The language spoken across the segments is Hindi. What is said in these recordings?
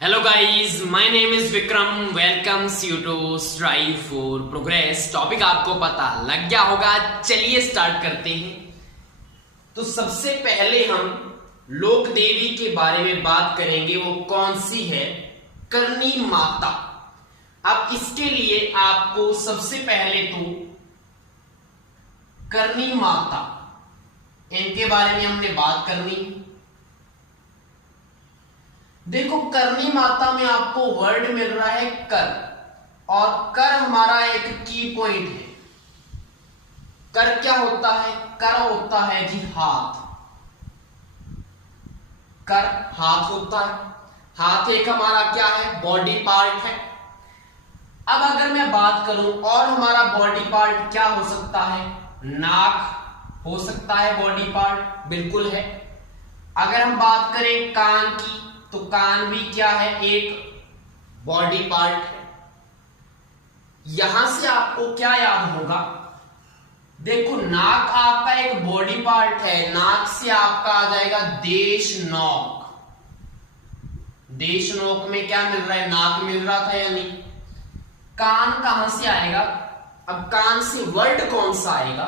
Hello guys, my name is Vikram. Welcomes you to Strive for Progress. Topic आपको पता लग गया होगा, चलिए स्टार्ट करते हैं। तो सबसे पहले हम लोक देवी के बारे में बात करेंगे। वो कौन सी है? करनी माता। अब इसके लिए आपको सबसे पहले तो करनी माता इनके बारे में हमने बात करनी। देखो, करनी माता में आपको वर्ड मिल रहा है कर, और कर हमारा एक की पॉइंट है। कर क्या होता है? कर होता है जी हाथ। कर हाथ होता है। हाथ एक हमारा क्या है? बॉडी पार्ट है। अब अगर मैं बात करूं और हमारा बॉडी पार्ट क्या हो सकता है? नाक हो सकता है बॉडी पार्ट, बिल्कुल है। अगर हम बात करें कान की, तो कान भी क्या है? एक बॉडी पार्ट है। यहां से आपको क्या याद होगा? देखो, नाक आपका एक बॉडी पार्ट है। नाक से आपका आ जाएगा देश नोक। देश नोक में क्या मिल रहा है? नाक मिल रहा था या नहीं? कान कहां से आएगा? अब कान से वर्ड कौन सा आएगा?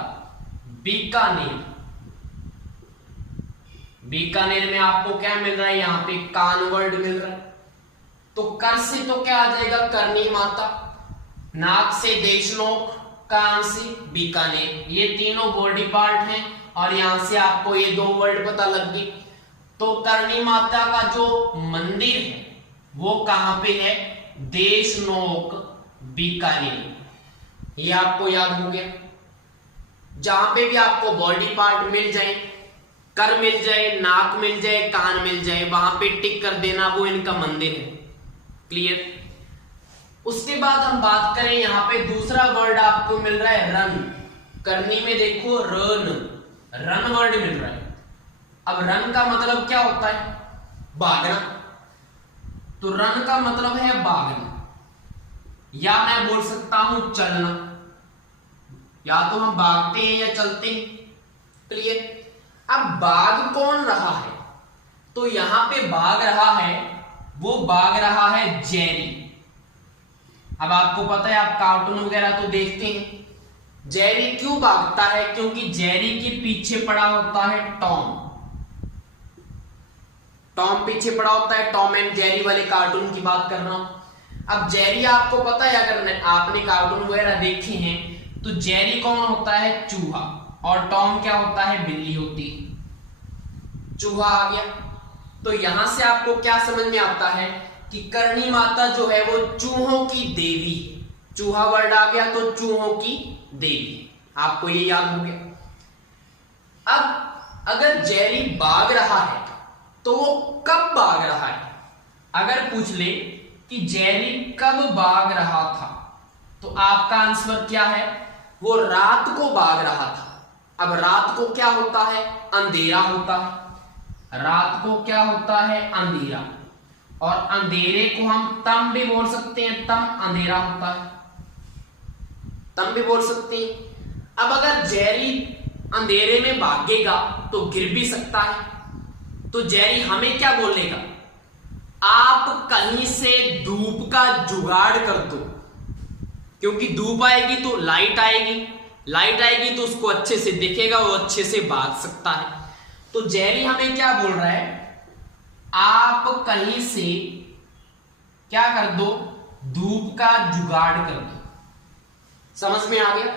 बीकानेर। बीकानेर में आपको क्या मिल रहा है? यहां पे कान वर्ड मिल रहा है। तो कर से तो क्या आ जाएगा? करनी माता। नाक से देशनोक, कान से बीकानेर। ये तीनों बॉडी पार्ट हैं और यहां से आपको ये दो वर्ड पता लग गए। तो करनी माता का जो मंदिर है वो कहां पे है? देशनोक, बीकानेर। ये आपको याद हो गया। जहां पे भी आपको बॉडी पार्ट मिल जाए, कर मिल जाए, नाक मिल जाए, कान मिल जाए, वहां पे टिक कर देना, वो इनका मंदिर है। क्लियर? उसके बाद हम बात करें, यहां पे दूसरा वर्ड आपको मिल रहा है रन। करनी में देखो रन, रन वर्ड मिल रहा है। अब रन का मतलब क्या होता है? भागना। तो रन का मतलब है भागना, या मैं बोल सकता हूं चलना। या तो हम भागते हैं या चलते हैं। क्लियर? अब भाग कौन रहा है? तो यहां पे भाग रहा है, वो भाग रहा है जेरी। अब आपको पता है, आप कार्टून वगैरह तो देखते हैं। जेरी क्यों भागता है? क्योंकि जेरी के पीछे पड़ा होता है टॉम। टॉम पीछे पड़ा होता है। टॉम एंड जेरी वाले कार्टून की बात कर रहा हूं। अब जेरी आपको पता है, अगर आपने कार्टून वगैरह देखे हैं, तो जेरी कौन होता है? चूहा। और टॉम क्या होता है? बिल्ली होती है। चूहा आ गया। तो यहां से आपको क्या समझ में आता है कि करनी माता जो है वो चूहों की देवी है। चूहा वर्ड आ गया तो चूहों की देवी। आपको ये याद हो गया। अब अगर जेरी भाग रहा है तो वो कब भाग रहा है? अगर पूछ ले कि जेरी कब भाग रहा था, तो आपका आंसर क्या है? वो रात को भाग रहा था। अब रात को क्या होता है? अंधेरा होता है। रात को क्या होता है? अंधेरा। और अंधेरे को हम तम भी बोल सकते हैं। तम अंधेरा होता है, तम भी बोल सकते हैं। अब अगर जेरी अंधेरे में भागेगा तो गिर भी सकता है। तो जेरी हमें क्या बोलेगा? आप कहीं से धूप का जुगाड़ कर दो, क्योंकि धूप आएगी तो लाइट आएगी। लाइट आएगी तो उसको अच्छे से दिखेगा, वो अच्छे से भाग सकता है। तो जेरी हमें क्या बोल रहा है? आप कहीं से क्या कर दो? धूप का जुगाड़ कर दो। समझ में आ गया?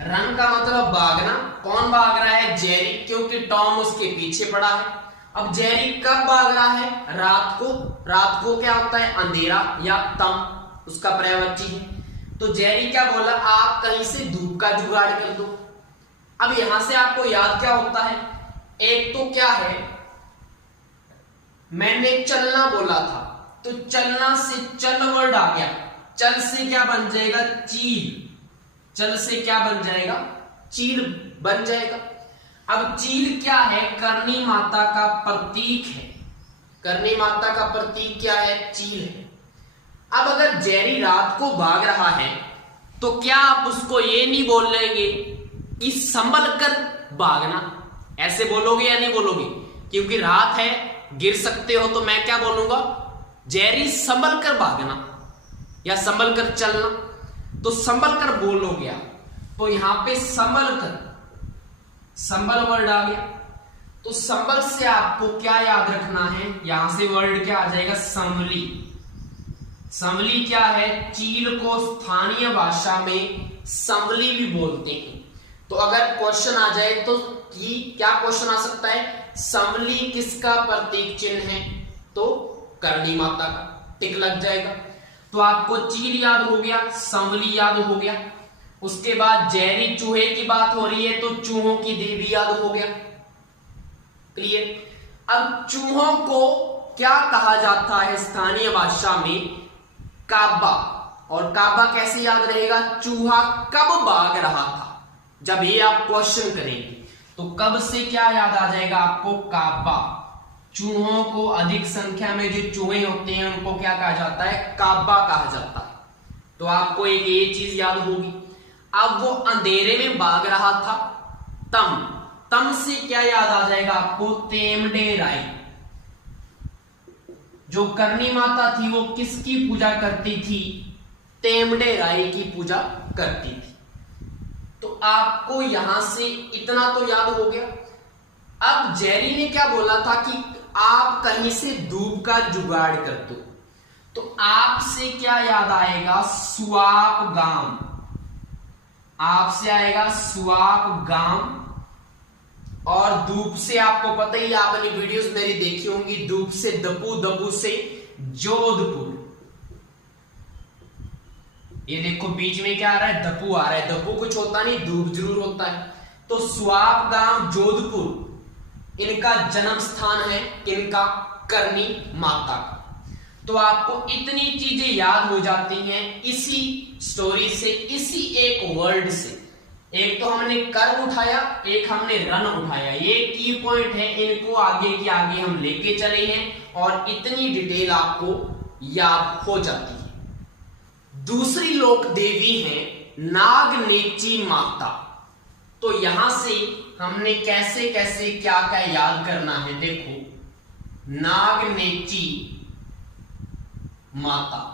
रन का मतलब भागना। कौन भाग रहा है? जेरी, क्योंकि टॉम उसके पीछे पड़ा है। अब जेरी कब भाग रहा है? रात को। रात को क्या होता है? अंधेरा या तम, उसका पर्यायवाची है। तो जेरी क्या बोला? आप कहीं से धूप का जुगाड़ कर दो। अब यहां से आपको याद क्या होता है? एक तो क्या है, मैंने चलना बोला था, तो चलना से चल वर्ड आ गया। चल से क्या बन जाएगा? चील। चल से क्या बन जाएगा? चील बन जाएगा। अब चील क्या है? करनी माता का प्रतीक है। करनी माता का प्रतीक क्या है? चील है। अब अगर जेरी रात को भाग रहा है, तो क्या आप उसको ये नहीं बोलेंगे कि संभल कर भागना? ऐसे बोलोगे या नहीं बोलोगे? क्योंकि रात है, गिर सकते हो, तो मैं क्या बोलूंगा? जेरी संभल कर भागना या संभल कर चलना, तो संभल कर बोलोगे आप, तो यहां पे संभल कर, संभल वर्ड आ गया। तो संभल से आपको क्या याद रखना है, यहां से वर्ड क्या आ जाएगा, संभली। संभली क्या है, चील को स्थानीय भाषा में संभली भी बोलते हैं। तो अगर क्वेश्चन आ जाए तो कि क्या क्वेश्चन आ सकता है, संभली किसका प्रतीक चिन्ह है, तो करणी माता का, टिक लग जाएगा। तो आपको चील याद हो गया, संभली याद हो गया। उसके बाद जेरी चूहे की बात हो रही है तो चूहों की देवी याद हो गया। क्लियर। अब चूहों को क्या कहा जाता है स्थानीय भाषा में, काबा। और काबा कैसे याद रहेगा, चूहा कब भाग रहा था, जब ये आप क्वेश्चन करेंगे तो कब से क्या याद आ जाएगा आपको, काबा। चूहों को अधिक संख्या में जो चूहे होते हैं उनको क्या कहा जाता है, काबा कहा जाता है। तो आपको एक ये चीज याद होगी। अब वो अंधेरे में भाग रहा था, तम से क्या याद आ जाएगा आपको, तेमडे राई। जो करणी माता थी वो किसकी पूजा करती थी, तेमडे राई की पूजा करती थी। तो आपको यहां से इतना तो याद हो गया। अब जेरी ने क्या बोला था कि आप कहीं से दूब का जुगाड़ कर दो, तो आपसे क्या याद आएगा, सुआप गांव। आपसे आएगा सुआप गांव। और दूब से आपको पता ही, आपने वीडियोस मेरी देखी होंगी, दूब से दपू, दपू से जोधपुर। ये देखो बीच में क्या आ रहा है, दपू आ रहा है। दपू कुछ होता नहीं, दूब जरूर होता है। तो स्वाप गांव जोधपुर इनका जन्म स्थान है, इनका करणी माता का। तो आपको इतनी चीजें याद हो जाती हैं इसी स्टोरी से, इसी एक वर्ड से। एक तो हमने कर उठाया, एक हमने रन उठाया। ये की पॉइंट है, इनको आगे के आगे हम लेके चले हैं और इतनी डिटेल आपको याद हो जाती है। दूसरी लोक देवी है नागनेची माता। तो यहां से हमने कैसे कैसे क्या क्या याद करना है, देखो नागनेची माता।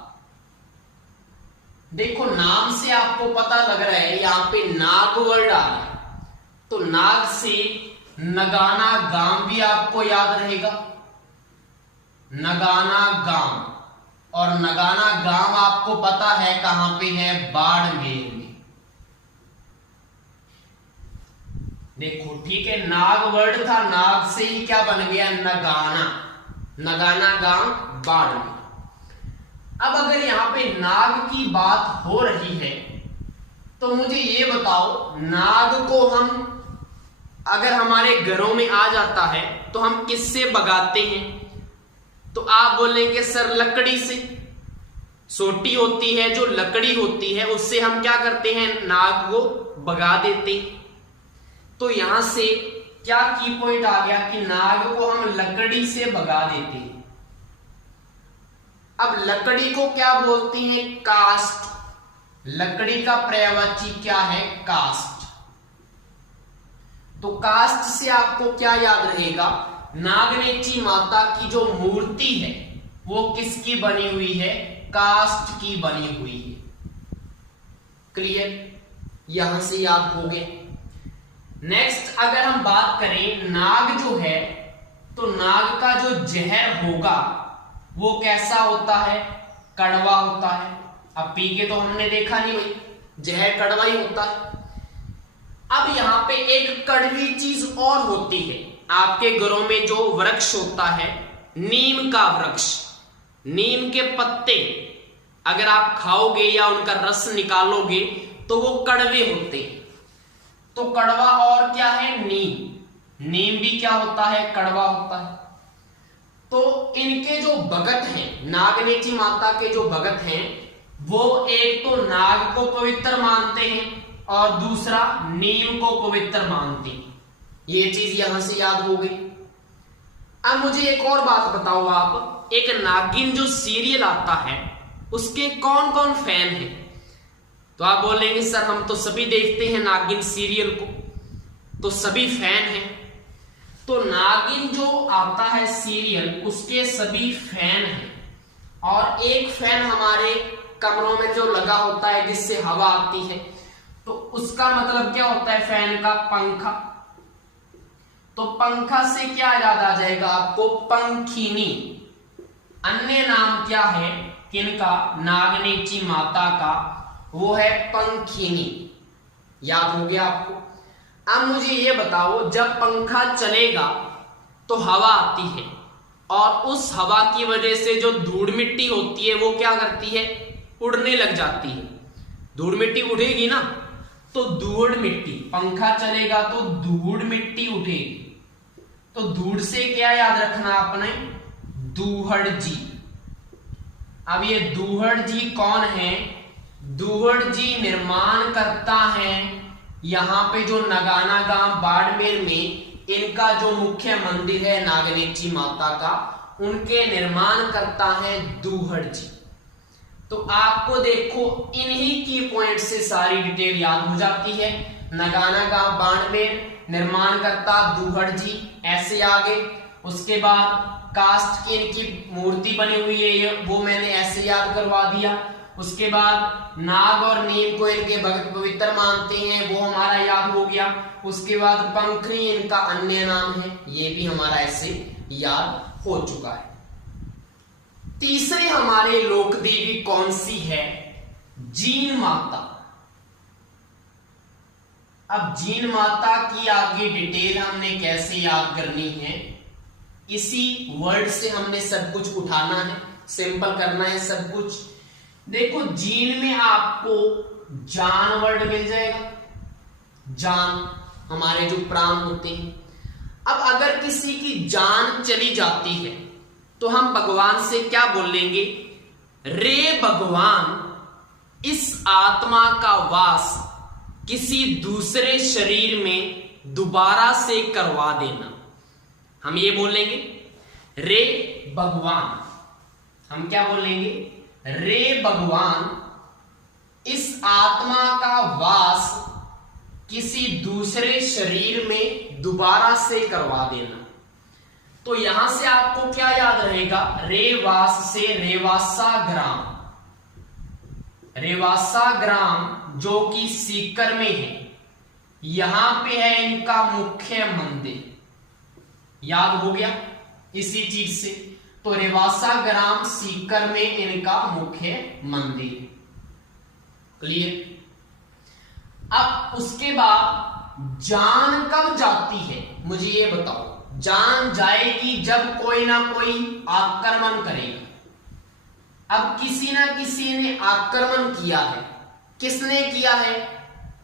देखो नाम से आपको पता लग रहा है यहां पे नाग वर्ड आ रहा है, तो नाग से नगाना गांव भी आपको याद रहेगा, नगाना गांव। और नगाना गांव आपको पता है कहां पे है, बाड़मेर में। देखो ठीक है, नाग वर्ड था, नाग से ही क्या बन गया, नगाना। नगाना गांव बाड़मेर। अब अगर यहां पे नाग की बात हो रही है तो मुझे ये बताओ, नाग को हम अगर हमारे घरों में आ जाता है तो हम किससे भगाते हैं, तो आप बोलेंगे सर लकड़ी से। सोटी होती है, जो लकड़ी होती है उससे हम क्या करते हैं, नाग को भगा देते हैं। तो यहां से क्या की पॉइंट आ गया कि नाग को हम लकड़ी से भगा देते हैं। अब लकड़ी को क्या बोलती हैं, कास्ट। लकड़ी का पर्यायवाची क्या है, कास्ट। तो कास्ट से आपको क्या याद रहेगा, नागनेची माता की जो मूर्ति है वो किसकी बनी हुई है, कास्ट की बनी हुई है। क्लियर, यहां से याद हो गए। नेक्स्ट अगर हम बात करें, नाग जो है तो नाग का जो जहर होगा वो कैसा होता है, कड़वा होता है। अब पी के तो हमने देखा नहीं भाई, जहर कड़वा ही होता है। अब यहां पे एक कड़वी चीज और होती है, आपके घरों में जो वृक्ष होता है, नीम का वृक्ष, नीम के पत्ते अगर आप खाओगे या उनका रस निकालोगे तो वो कड़वे होते हैं। तो कड़वा और क्या है, नीम। नीम भी क्या होता है, कड़वा होता है। तो इनके जो भगत हैं, नागनेची माता के जो भगत हैं, वो एक तो नाग को पवित्र मानते हैं और दूसरा नीम को पवित्र मानते हैं। ये चीज यहां से याद हो गई। अब मुझे एक और बात बताओ आप, एक नागिन जो सीरियल आता है उसके कौन कौन फैन हैं? तो आप बोलेंगे सर हम तो सभी देखते हैं नागिन सीरियल को, तो सभी फैन हैं। तो नागिन जो आता है सीरियल उसके सभी फैन हैं। और एक फैन हमारे कमरों में जो लगा होता है जिससे हवा आती है, तो उसका मतलब क्या होता है फैन का? पंखा। तो पंखा से क्या याद आ जाएगा आपको? पंखिनी। अन्य नाम क्या है किनका? नागनेची माता का, वो है पंखिनी। याद हो गया आपको? अब मुझे ये बताओ, जब पंखा चलेगा तो हवा आती है और उस हवा की वजह से जो धूड़ मिट्टी होती है वो क्या करती है? उड़ने लग जाती है। धूड़ मिट्टी उड़ेगी ना, तो धूड़ मिट्टी, पंखा चलेगा तो धूड़ मिट्टी उठेगी। तो धूड़ से क्या याद रखना आपने? दूहड़ जी। अब ये दूहड़ जी कौन है? दूहड़ जी निर्माण करता है यहाँ पे जो नगाना गांव बाड़मेर में इनका जो मुख्य मंदिर है नागनेची माता का, उनके निर्माण करता है दूहड़ जी। तो आपको देखो इन्हीं की पॉइंट से सारी डिटेल याद हो जाती है। नगाना गांव बाड़मेर, निर्माण करता दूहड़ जी, ऐसे आगे। उसके बाद कास्ट की इनकी मूर्ति बनी हुई है, वो मैंने ऐसे याद करवा दिया। उसके बाद नाग और नीम को इनके भगत पवित्र मानते हैं, वो हमारा याद हो गया। उसके बाद पंखनी इनका अन्य नाम है, ये भी हमारा ऐसे याद हो चुका है। तीसरे हमारे लोक देवी कौन सी है? जीन माता। अब जीन माता की आगे डिटेल हमने कैसे याद करनी है, इसी वर्ड से हमने सब कुछ उठाना है, सिंपल करना है सब कुछ। देखो जीन में आपको जान वर्ड मिल जाएगा, जान हमारे जो प्राण होते हैं। अब अगर किसी की जान चली जाती है तो हम भगवान से क्या बोलेंगे? रे भगवान, इस आत्मा का वास किसी दूसरे शरीर में दोबारा से करवा देना। हम ये बोलेंगे रे भगवान, हम क्या बोलेंगे? रे भगवान, इस आत्मा का वास किसी दूसरे शरीर में दोबारा से करवा देना। तो यहां से आपको क्या याद रहेगा? रेवास से रेवासा ग्राम, रेवासा ग्राम जो कि सीकर में है, यहां पे है इनका मुख्य मंदिर। याद हो गया इसी चीज से? तो रेवासा ग्राम सीकर में इनका मुख्य मंदिर। क्लियर? अब उसके बाद जान कब जाती है मुझे ये बताओ? जान जाएगी जब कोई ना कोई आक्रमण करेगा। अब किसी ना किसी ने आक्रमण किया है, किसने किया है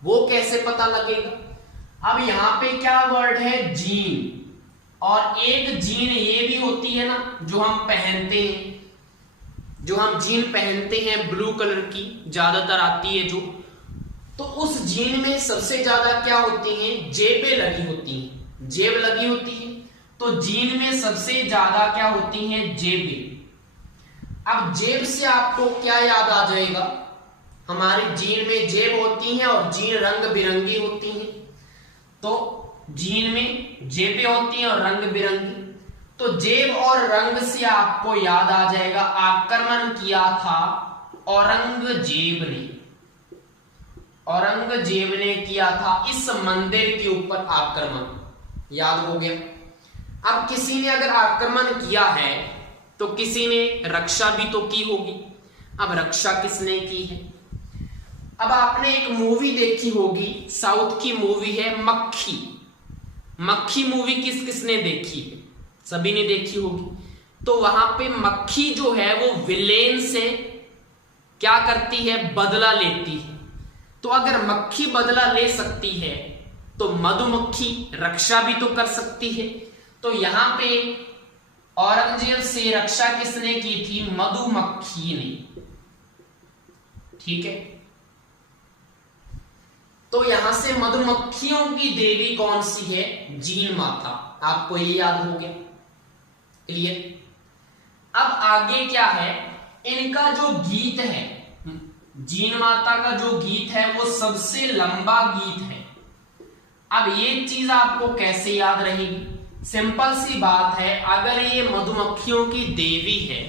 वो कैसे पता लगेगा? अब यहां पे क्या वर्ड है? जीन। और एक जीन ये भी होती है ना जो हम पहनते हैं, जो हम जीन पहनते हैं ब्लू कलर की ज्यादातर आती है जो, तो उस जीन में सबसे ज्यादा क्या होती हैं? जेबें लगी होती हैं, जेब लगी होती है। तो जीन में सबसे ज्यादा क्या होती हैं? जेबें। अब जेब से आपको क्या याद आ जाएगा? हमारी जीन में जेब होती हैं और जीन रंग बिरंगी होती हैं। तो जीन में जेबें होती हैं और रंग बिरंगी। तो जेब और रंग से आपको याद आ जाएगा आक्रमण किया था औरंगजेब ने, औरंगजेब ने किया था इस मंदिर के ऊपर आक्रमण। याद हो गया? अब किसी ने अगर आक्रमण किया है तो किसी ने रक्षा भी तो की होगी। अब रक्षा किसने की है? अब आपने एक मूवी देखी होगी, साउथ की मूवी है मक्खी। मक्खी मूवी किस किसने देखी है? सभी ने देखी होगी। तो वहां पे मक्खी जो है वो विलेन से क्या करती है? बदला लेती है। तो अगर मक्खी बदला ले सकती है तो मधुमक्खी रक्षा भी तो कर सकती है। तो यहां पे औरंगजेब से रक्षा किसने की थी? मधुमक्खी ने। ठीक है? तो यहां से मधुमक्खियों की देवी कौन सी है? जीन माता। आपको ये याद हो गया? क्लियर? अब आगे क्या है? इनका जो गीत है, जीन माता का जो गीत है वो सबसे लंबा गीत है। अब ये चीज आपको कैसे याद रहेगी? सिंपल सी बात है, अगर ये मधुमक्खियों की देवी है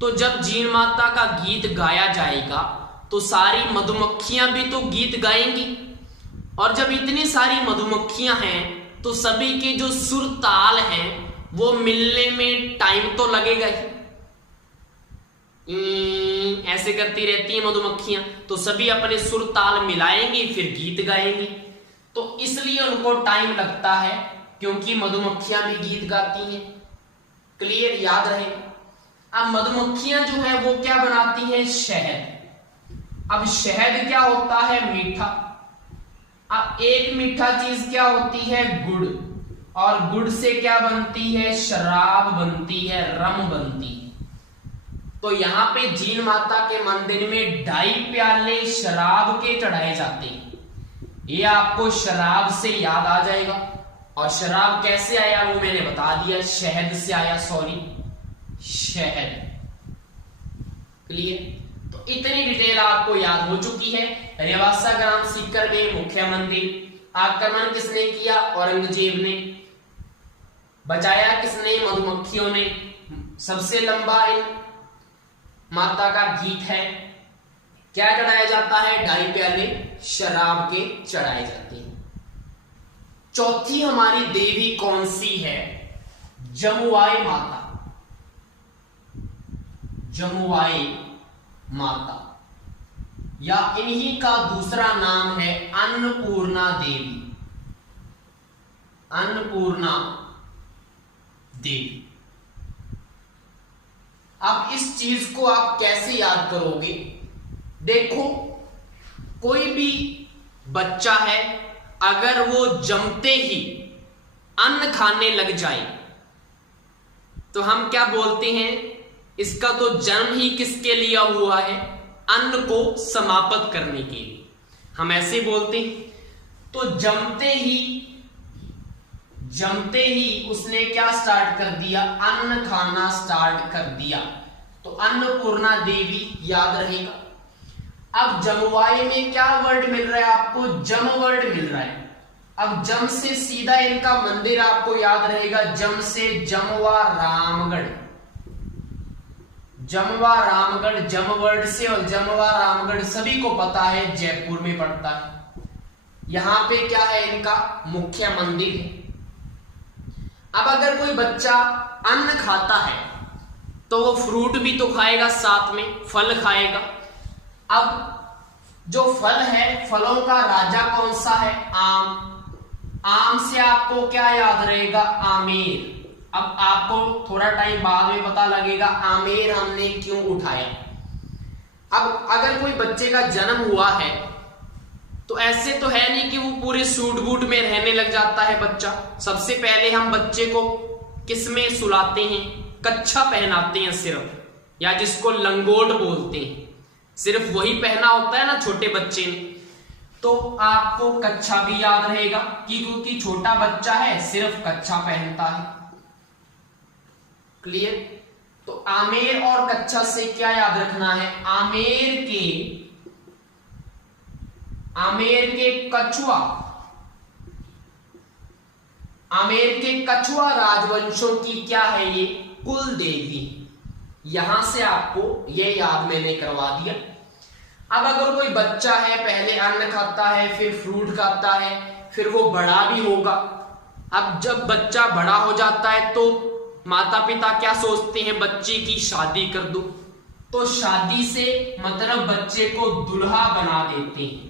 तो जब जीण माता का गीत गाया जाएगा तो सारी मधुमक्खियां भी तो गीत गाएंगी, और जब इतनी सारी मधुमक्खियां हैं तो सभी के जो सुर ताल हैं वो मिलने में टाइम तो लगेगा ही। ऐसे करती रहती हैं मधुमक्खियां, तो सभी अपने सुर ताल मिलाएंगी फिर गीत गाएंगी, तो इसलिए उनको टाइम लगता है, क्योंकि मधुमक्खियां भी गीत गाती हैं। क्लियर, याद रहे। अब मधुमक्खियां जो है वो क्या बनाती हैं? शहद। अब शहद क्या होता है? मीठा। अब एक मीठा चीज क्या होती है? गुड़, और गुड़ से क्या बनती है? शराब बनती है, रम बनती है। तो यहां पे जीण माता के मंदिर में 2.5 प्याले शराब के चढ़ाए जाते हैं। ये आपको शराब से याद आ जाएगा, और शराब कैसे आया वो मैंने बता दिया, शहद से आया, सॉरी शहद। क्लियर, तो इतनी डिटेल आपको याद हो चुकी है। रेवासा ग्राम सीकर में मुख्य मंदिर। आक्रमण किसने किया? औरंगजेब ने। बचाया किसने? मधुमक्खियों ने। सबसे लंबा इन माता का गीत है। क्या चढ़ाया जाता है? 2.5 प्याले शराब के चढ़ाए जाते हैं। चौथी हमारी देवी कौन सी है? जमुआई माता। जमुआई माता, या इन्हीं का दूसरा नाम है अन्नपूर्णा देवी। अन्नपूर्णा देवी। अब इस चीज को आप कैसे याद करोगे? देखो, कोई भी बच्चा है, अगर वो जमते ही अन्न खाने लग जाए तो हम क्या बोलते हैं? इसका तो जन्म ही किसके लिए हुआ है? अन्न को समाप्त करने के लिए, हम ऐसे बोलते हैं। तो जमते ही उसने क्या स्टार्ट कर दिया? अन्न खाना स्टार्ट कर दिया। तो अन्नपूर्णा देवी याद रहेगा। अब जमुआई में क्या वर्ड मिल रहा है आपको? जम वर्ड मिल रहा है। अब जम से सीधा इनका मंदिर आपको याद रहेगा, जम से जमवा रामगढ़। जमवा रामगढ़ जम वर्ड से, और जमवा रामगढ़ सभी को पता है जयपुर में पड़ता है। यहां पे क्या है? इनका मुख्य मंदिर है। अब अगर कोई बच्चा अन्न खाता है तो वो फ्रूट भी तो खाएगा, साथ में फल खाएगा। अब जो फल है, फलों का राजा कौन सा है? आम। आम से आपको क्या याद रहेगा? आमेर। अब आपको थोड़ा टाइम बाद में पता लगेगा आमेर हमने क्यों उठाया। अब अगर कोई बच्चे का जन्म हुआ है तो ऐसे तो है नहीं कि वो पूरे सूट बूट में रहने लग जाता है बच्चा। सबसे पहले हम बच्चे को किस में सुलाते हैं? कच्छा पहनाते हैं सिर्फ, या जिसको लंगोट बोलते हैं, सिर्फ वही पहना होता है ना छोटे बच्चे ने। तो आपको कच्छा भी याद रहेगा कि क्योंकि छोटा बच्चा है सिर्फ कच्छा पहनता है। क्लियर, तो आमेर और कच्छा से क्या याद रखना है? आमेर के कछुआ राजवंशों की क्या है? ये कुल देवी। यहां से आपको ये याद मैंने करवा दिया। अब अगर कोई बच्चा है, पहले अन्न खाता है, फिर फ्रूट खाता है, फिर वो बड़ा भी होगा। अब जब बच्चा बड़ा हो जाता है तो माता पिता क्या सोचते हैं? बच्चे की शादी कर दो। तो शादी से मतलब बच्चे को दुल्हा बना देते हैं।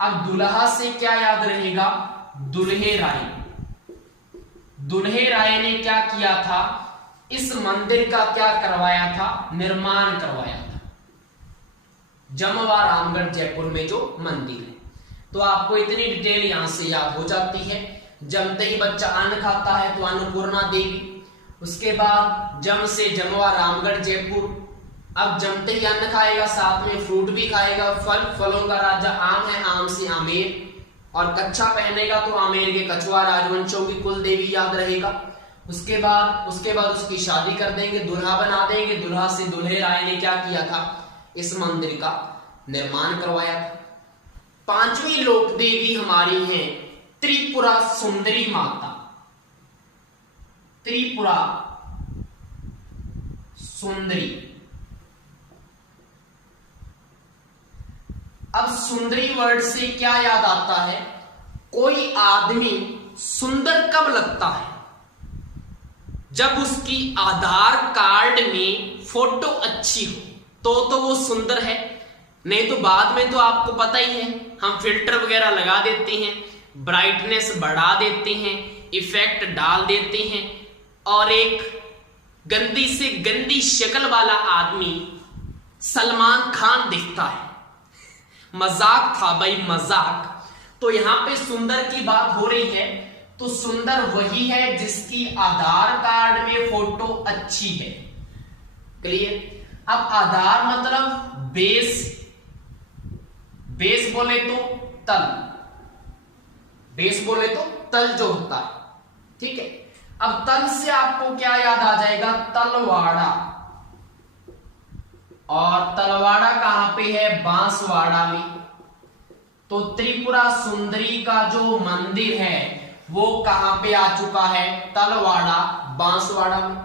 अब दुल्हा से क्या याद रहेगा? दुल्हे राय। दुल्हे राय ने क्या किया था? इस मंदिर का क्या करवाया था? निर्माण करवाया था। जमवा रामगढ़ जयपुर में जो मंदिर है। तो आपको इतनी डिटेल यहां से याद हो जाती है। जमते ही बच्चा अन्न खाता है तो अन्नपूर्णा देवी। उसके बाद जम से जमवा रामगढ़ जयपुर। अब जमते ही अन्न खाएगा, साथ में फ्रूट भी खाएगा। फलों का राजा आम है, आम से आमेर। और कच्छा पहनेगा तो आमेर के कछुआ राजवंशों की कुल देवी याद रहेगा। उसके बाद उसकी शादी कर देंगे, दुल्हा बना देंगे। दुल्हा से दुल्हे राय ने क्या किया था? इस मंदिर का निर्माण करवाया था। पांचवी लोक देवी हमारी है त्रिपुरा सुंदरी माता। त्रिपुरा सुंदरी। अब सुंदरी वर्ड से क्या याद आता है? कोई आदमी सुंदर कब लगता है? जब उसकी आधार कार्ड में फोटो अच्छी हो तो वो सुंदर है। नहीं तो बाद में तो आपको पता ही है, हम फिल्टर वगैरह लगा देते हैं, ब्राइटनेस बढ़ा देते हैं, इफेक्ट डाल देते हैं, और एक गंदी से गंदी शक्ल वाला आदमी सलमान खान दिखता है। मजाक था भाई, मजाक। तो यहां पे सुंदर की बात हो रही है, तो सुंदर वही है जिसकी आधार कार्ड में फोटो अच्छी है। क्लियर? अब आधार मतलब बेस, बेस बोले तो तल, बेस बोले तो तल जो होता है, ठीक है। अब तल से आपको क्या याद आ जाएगा? तलवाड़ा। और तलवाड़ा कहां पे है? बांसवाड़ा में। तो त्रिपुरा सुंदरी का जो मंदिर है वो कहां पे आ चुका है? तलवाड़ा, बांसवाड़ा में।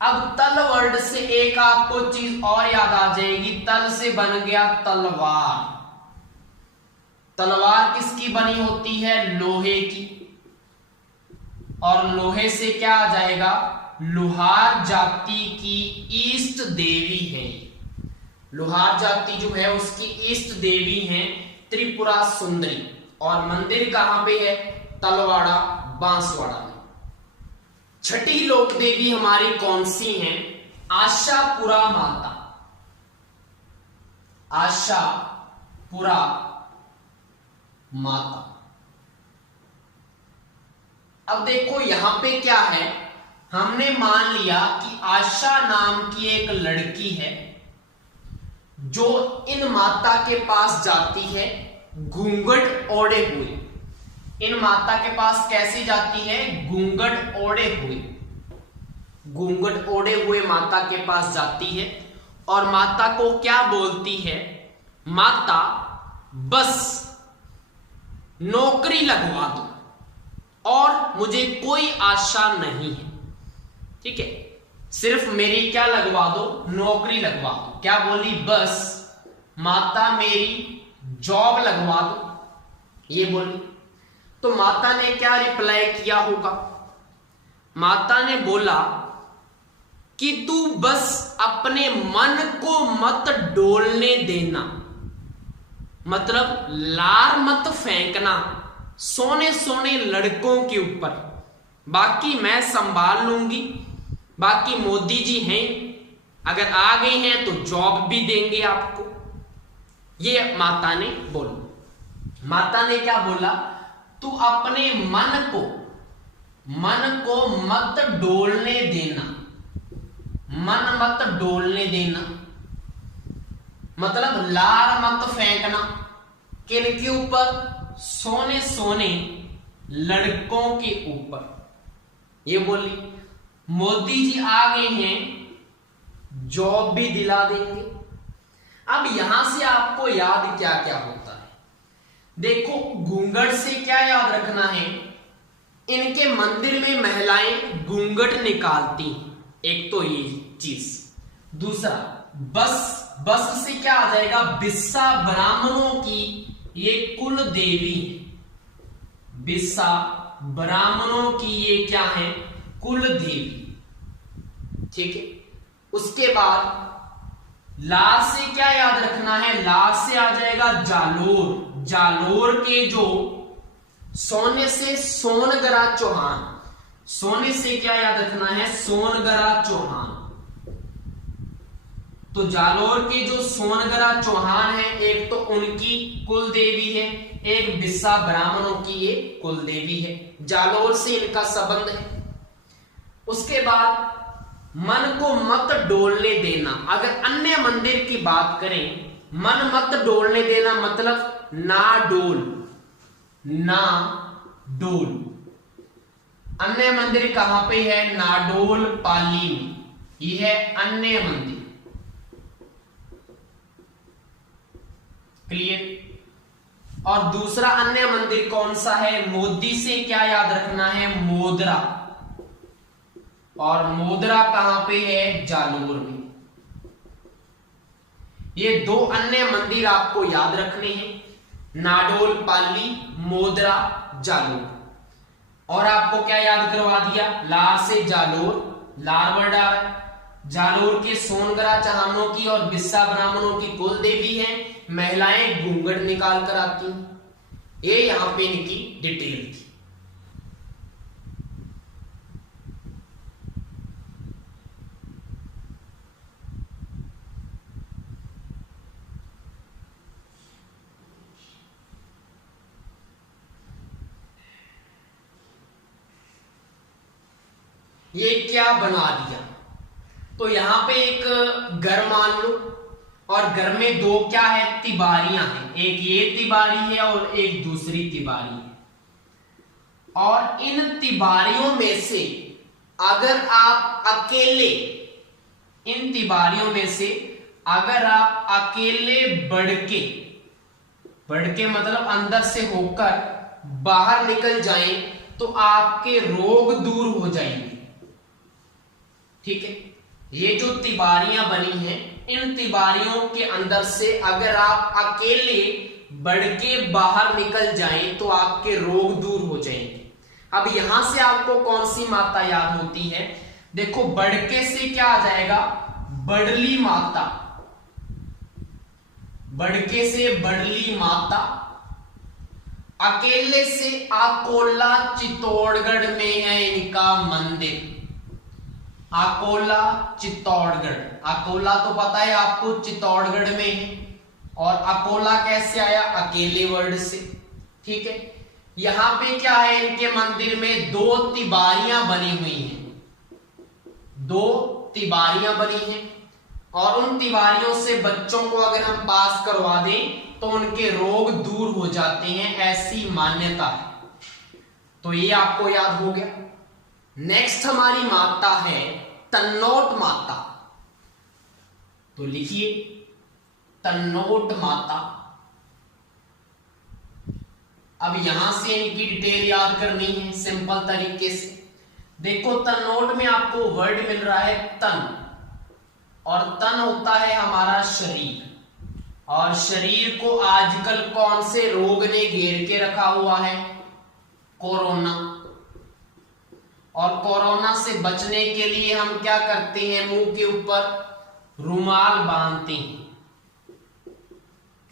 अब तल वर्ड से एक आपको चीज और याद आ जाएगी, तल से बन गया तलवार। तलवार किसकी बनी होती है? लोहे की। और लोहे से क्या आ जाएगा? लोहार जाति की ईष्ट देवी है। लोहार जाति जो है उसकी ईष्ट देवी है त्रिपुरा सुंदरी। और मंदिर कहां पे है? तलवाड़ा, बांसवाड़ा में। छठी लोक देवी हमारी कौन सी है? आशापुरा माता। आशापुरा माता। अब देखो यहां पे क्या है, हमने मान लिया कि आशा नाम की एक लड़की है जो इन माता के पास जाती है घूंघट ओढ़े हुए। इन माता के पास कैसी जाती है? घूंघट ओढ़े हुए। घूंघट ओढ़े हुए माता के पास जाती है और माता को क्या बोलती है? माता बस नौकरी लगवा दो और मुझे कोई आशा नहीं है, ठीक है, सिर्फ मेरी क्या लगवा दो? नौकरी लगवा दो। क्या बोली? बस माता मेरी जॉब लगवा दो, ये बोली। तो माता ने क्या रिप्लाई किया होगा? माता ने बोला कि तू बस अपने मन को मत डोलने देना, मतलब लार मत फेंकना सोने सोने लड़कों के ऊपर, बाकी मैं संभाल लूंगी। बाकी मोदी जी हैं, अगर आ गए हैं तो जॉब भी देंगे आपको, ये माता ने बोला। माता ने क्या बोला? तू अपने मन को मत डोलने देना। मन मत डोलने देना मतलब लार मत फेंकना। किनके ऊपर? सोने सोने लड़कों के ऊपर, ये बोली। मोदी जी आ गए हैं, जॉब भी दिला देंगे। अब यहां से आपको याद क्या क्या होता है? देखो घूंघट से क्या याद रखना है? इनके मंदिर में महिलाएं घूंघट निकालती हैं, एक तो ये चीज। दूसरा बस से क्या आ जाएगा? बिस्सा ब्राह्मणों की ये कुल देवी है। बिस्सा ब्राह्मणों की ये क्या है? कुल देवी, ठीक है। उसके बाद लार से क्या याद रखना है? लार से आ जाएगा जालोर। जालोर के जो सोने से सोनगरा चौहान। सोने से क्या याद रखना है? सोनगरा चौहान। तो जालोर के जो सोनगरा चौहान है, एक तो उनकी कुल देवी है, एक बिस्सा ब्राह्मणों की ये कुल देवी है। जालोर से इनका संबंध है। उसके बाद मन को मत डोलने देना। अगर अन्य मंदिर की बात करें, मन मत डोलने देना मतलब ना डोल, ना डोल। अन्य मंदिर कहां पे है? नाडोल पाली में, यह है अन्य मंदिर। क्लियर? और दूसरा अन्य मंदिर कौन सा है? मोदी से क्या याद रखना है? मोदरा। और मोदरा कहां पे है, जालोर में। ये दो अन्य मंदिर आपको याद रखने हैं, नाडोल पाली, मोदरा, जालोर। और आपको क्या याद करवा दिया, लार से जालोर, लार वर्ड आ रहा है। जालोर के सोनगरा चौहानों की और बिस्सा ब्राह्मणों की कुल देवी है, महिलाएं घूंघट निकाल कर आती हैं। ये यहां पे इनकी डिटेल थी। ये क्या बना दिया, तो यहां पे एक घर मान लो, और घर में दो क्या है, तिबारियां हैं। एक ये तिबारी है और एक दूसरी तिबारी है। और इन तिबारियों में से अगर आप अकेले, इन तिबारियों में से अगर आप अकेले बढ़ के मतलब अंदर से होकर बाहर निकल जाएं तो आपके रोग दूर हो जाएंगे। ठीक है, ये जो तिबारियां बनी हैं, इन तिबारियों के अंदर से अगर आप अकेले बढ़ के बाहर निकल जाएं तो आपके रोग दूर हो जाएंगे। अब यहां से आपको कौन सी माता याद होती है, देखो बढ़के से क्या आ जाएगा, बड़ली माता, बढ़के से बड़ली माता। अकेले से अकोला चित्तौड़गढ़ में है इनका मंदिर, अकोला चित्तौड़गढ़। अकोला तो पता है आपको चित्तौड़गढ़ में है, और अकोला कैसे आया, अकेले वर्ड से। ठीक है, यहां पे क्या है, इनके मंदिर में दो तिबारियां बनी हुई हैं, दो तिबारियां बनी हैं, और उन तिबारियों से बच्चों को अगर हम पास करवा दें तो उनके रोग दूर हो जाते हैं, ऐसी मान्यता है। तो ये आपको याद हो गया। नेक्स्ट हमारी माता है तन्नोट माता, तो लिखिए तन्नोट माता। अब यहां से इनकी डिटेल याद करनी है सिंपल तरीके से। देखो तन्नोट में आपको वर्ड मिल रहा है तन, और तन होता है हमारा शरीर, और शरीर को आजकल कौन से रोग ने घेर के रखा हुआ है, कोरोना। और कोरोना से बचने के लिए हम क्या करते हैं, मुंह के ऊपर रुमाल बांधते हैं,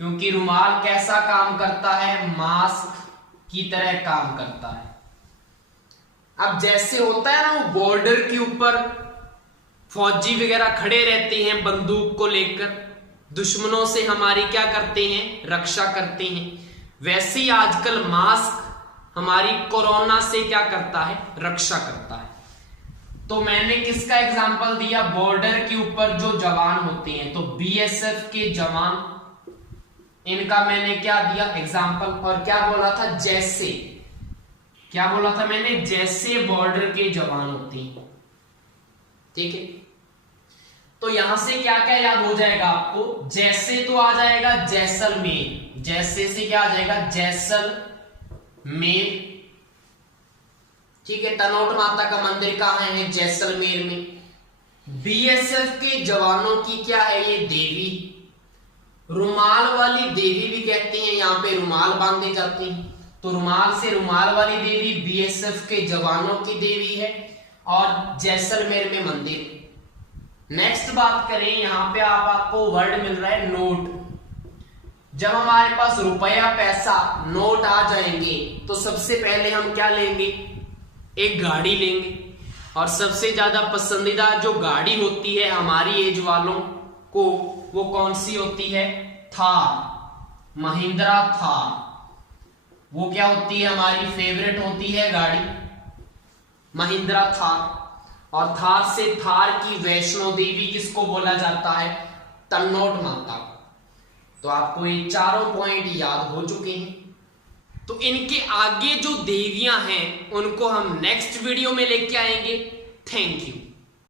क्योंकि रुमाल कैसा काम करता है, मास्क की तरह काम करता है। अब जैसे होता है ना, वो बॉर्डर के ऊपर फौजी वगैरह खड़े रहते हैं बंदूक को लेकर, दुश्मनों से हमारी क्या करते हैं, रक्षा करते हैं। वैसे ही आजकल मास्क हमारी कोरोना से क्या करता है, रक्षा करता है। तो मैंने किसका एग्जाम्पल दिया, बॉर्डर के ऊपर जो जवान होते हैं, तो बीएसएफ के जवान, इनका मैंने क्या दिया एग्जाम्पल। और क्या बोला था, जैसे, क्या बोला था मैंने, जैसे बॉर्डर के जवान होते हैं। ठीक है, तो यहां से क्या क्या याद हो जाएगा आपको, जैसे तो आ जाएगा जैसलमेर, जैसे से क्या आ जाएगा, जैसलमेर। ठीक है, तन्नोट माता का मंदिर कहां है, जैसलमेर में। बीएसएफ के जवानों की क्या है, ये देवी, रुमाल वाली देवी भी कहते हैं, यहां पे रुमाल बांधे जाते हैं, तो रुमाल से रुमाल वाली देवी बीएसएफ के जवानों की देवी है, और जैसलमेर में मंदिर। नेक्स्ट बात करें, यहां पे आपको वर्ड मिल रहा है नोट। जब हमारे पास रुपया पैसा नोट आ जाएंगे तो सबसे पहले हम क्या लेंगे, एक गाड़ी लेंगे। और सबसे ज्यादा पसंदीदा जो गाड़ी होती है हमारी एज वालों को, वो कौन सी होती है, थार, महिंद्रा थार। वो क्या होती है, हमारी फेवरेट होती है गाड़ी, महिंद्रा थार। और थार से थार की वैष्णो देवी किसको बोला जाता है, तन्नोट माता। तो आपको ये चारों पॉइंट याद हो चुके हैं। तो इनके आगे जो देवियां हैं उनको हम नेक्स्ट वीडियो में लेके आएंगे। Thank you.